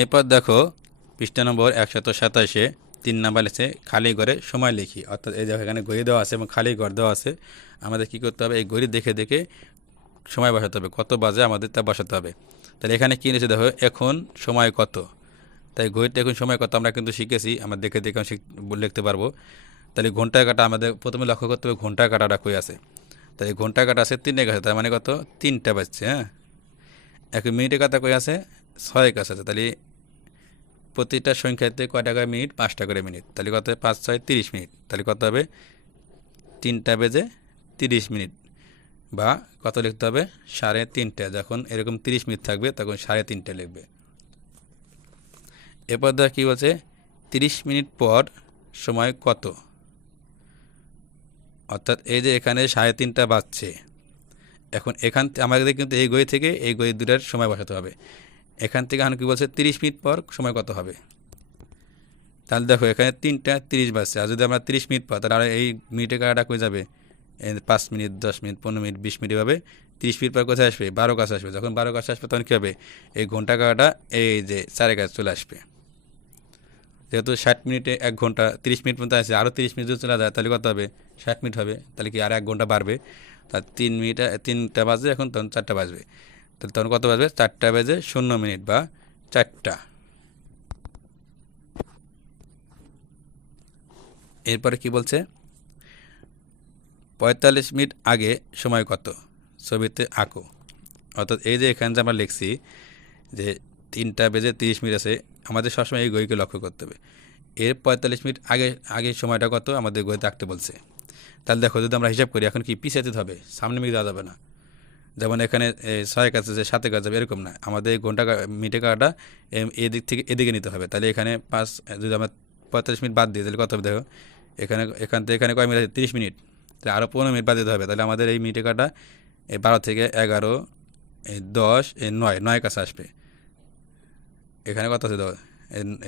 এরপর দেখো পৃষ্ঠা নম্বর 127-এ 3 নাম্বার লিখছে খালি ঘরে সময় লিখি। অর্থাৎ এই দেখো এখানে ঘড়ি দেওয়া আছে এবং খালি ঘর দেওয়া আছে। আমাদের কী করতে হবে, এই ঘড়ি দেখে দেখে সময় বসাতে হবে, কত বাজে আমাদের তা বসাতে হবে। তাহলে এখানে কী নিয়েছে দেখো, এখন সময় কত। তাই ঘড়িতে এখন সময় কত আমরা কিন্তু শিখেছি, আমরা দেখে দেখে লিখতে পারবো। তাহলে ঘন্টা কাটা আমাদের প্রথমে লক্ষ্য করতে হবে, ঘন্টা কাটাটা কই আছে। তাহলে ঘন্টা কাটা আছে 3 কাছে, তার মানে কত 3টা বাজছে। হ্যাঁ, এখন মিনিটের কাটা কই আছে 6 কাছে আছে। তাহলে প্রতিটা সংখ্যাতে কয় টাকা মিনিট, 5টা করে মিনিট। তাহলে কত হবে 5 6 30 মিনিট। তাহলে কত হবে 3টা বেজে 30 মিনিট, বা কত লিখতে হবে 3:30। যখন এরকম 30 মিনিট থাকবে তখন 3:30 লিখবে। এরপর দেখো কী বলছে, 30 মিনিট পর সময় কত। অর্থাৎ এই যে এখানে 3:30 বাজছে, এখন আমাদের কিন্তু এই ঘড়ি থেকে এই ঘড়ি দুটার সময় বসাতে হবে। এখান থেকে এখন কী বলছে 30 মিনিট পর সময় কত হবে। তাহলে দেখো এখানে 3টা 30 বাজছে, আর যদি আমরা 30 মিনিট পর, তাহলে আর এই মিনিটের কাটাটা কই যাবে, 5 মিনিট 10 মিনিট 15 মিনিট 20 মিনিট হবে। 30 মিনিট পর কোথায় আসবে, 12 কাছে আসবে। যখন 12 কাছে আসবে তখন কী হবে, এই ঘন্টা কাটাটা এই যে 4 কাছে চলে আসবে। যেহেতু 60 মিনিটে 1 ঘন্টা, 30 মিনিট পর্যন্ত আছে, আরও 30 মিনিট যদি চলে যায় তাহলে কত হবে 60 মিনিট হবে। তাহলে কি আর 1 ঘন্টা বাড়বে। তার 3টা বাজবে, এখন তখন 4টা বাজবে। তাহলে তখন কত বাজবে, 4টা বেজে 0 মিনিট বা 4টা। এরপরে কি বলছে, 45 মিনিট আগে সময় কত, ছবিতে আঁকো। অর্থাৎ এই যে এখানে যে আমরা লিখছি যে 3টা বেজে 30 মিনিট আছে, আমাদের সবসময় এই ঘড়িকে লক্ষ্য করতে হবে। এর 45 মিনিট আগে আগে সময়টা কত আমাদের ঘড়িতে আঁকতে বলছে। তাহলে দেখো যদি আমরা হিসাব করি, এখন কি পিছাতে হবে, সামনে মিনিট দেওয়া যাবে না। যেমন এখানে 6 কাছে যে 7 কাছে যাবে এরকম না, আমাদের এই ঘন্টা মিনিটের কাটাটা এদিক থেকে এদিকে নিতে হবে। তাহলে এখানে 5, যদি আমরা 45 মিনিট বাদ দিই তাহলে কত হবে দেখো, এখান থেকে এখানে কয় মিনিট আছে 30 মিনিট, তাহলে আরও 15 মিনিট বাদ দিতে হবে। তাহলে আমাদের এই মিনিটের কাটা 12 থেকে 11, 10, 9 কাছে আসবে। এখানে কত আছে দেখো,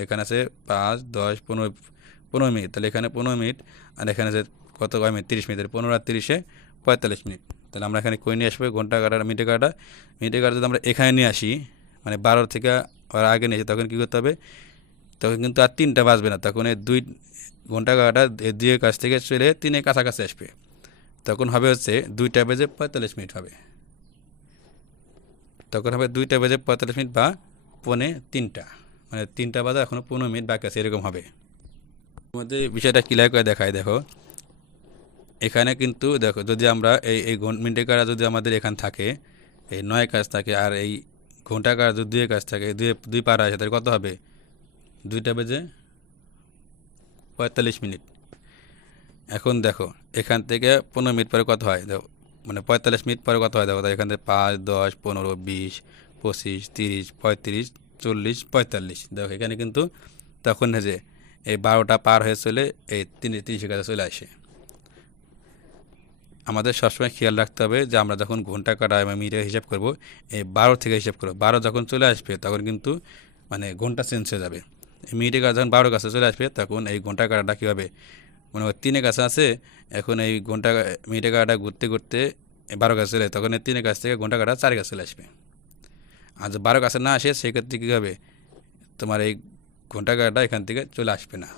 এখানে আছে 5, 10, 15 মিনিট। তাহলে এখানে 15 মিনিট, আর এখানে আছে কত কয় মিনিট 30 মিনিট। 15 আর 30-এ 45 মিনিট। তাহলে আমরা এখানে কই নিয়ে আসবো, ঘন্টা কাটা মিনিটের কাটা। মিনিটের কাটা যদি আমরা এখানে নিয়ে আসি, মানে 12 থেকে আর আগে নিয়ে আসি, তখন কী করতে হবে, তখন কিন্তু আর 3টা বাজবে না। তখন এই ঘন্টা কাটা 2-এর কাছ থেকে চলে 3-এর কাছাকাছি আসবে। তখন হবে হচ্ছে 2টা বেজে 45 মিনিট হবে। তখন হবে 2টা বেজে 45 মিনিট বা 2:45, মানে 3টা বাজে এখনও 15 মিনিট বাকি আছে, এরকম হবে। মধ্যে বিষয়টা ক্লিয়ার করে দেখায়। দেখো এখানে কিন্তু দেখো, যদি আমরা এই মিনিটের কাটা যদি আমাদের এখান থাকে এই 9 কাজ থাকে, আর এই ঘন্টা কাটা যদি 2-এর কাজ থাকে, 2 পার আসে, তাহলে কত হবে 2টা বেজে 45 মিনিট। এখন দেখো এখান থেকে 15 মিনিট পরে কত হয় দেখো, মানে 45 মিনিট পরে কত হয় দেখো। তাই এখান থেকে 5, 10, 15, 20, 25, 30, 35, 40, 45। দেখো এখানে কিন্তু তখন যে এই 12টা পার হয়ে চলে এই 30-এর কাছে চলে আসে। আমাদের সবসময় খেয়াল রাখতে হবে যে আমরা যখন ঘন্টা কাটা এবং মিনিটের হিসাব করব, এই 12 থেকে হিসাব করব। 12 যখন চলে আসবে তখন কিন্তু মানে ঘন্টা চেঞ্জ হয়ে যাবে। এই মিনিটের কাছে যখন 12 কাছে চলে আসবে তখন এই ঘন্টা কাটাটা কী হবে, মনে হয় 3-এর কাছে আছে, এখন এই মিনিটের কাটাটা ঘুরতে ঘুরতে 12 কাছে চলে, তখন এই 3-এর কাছ থেকে ঘন্টা কাটা 4 কাছে চলে আসবে। আর যদি 12 কাছে না আসে সেক্ষেত্রে কী হবে, তোমার এই ঘন্টা কাটাটা এখান থেকে চলে আসবে না।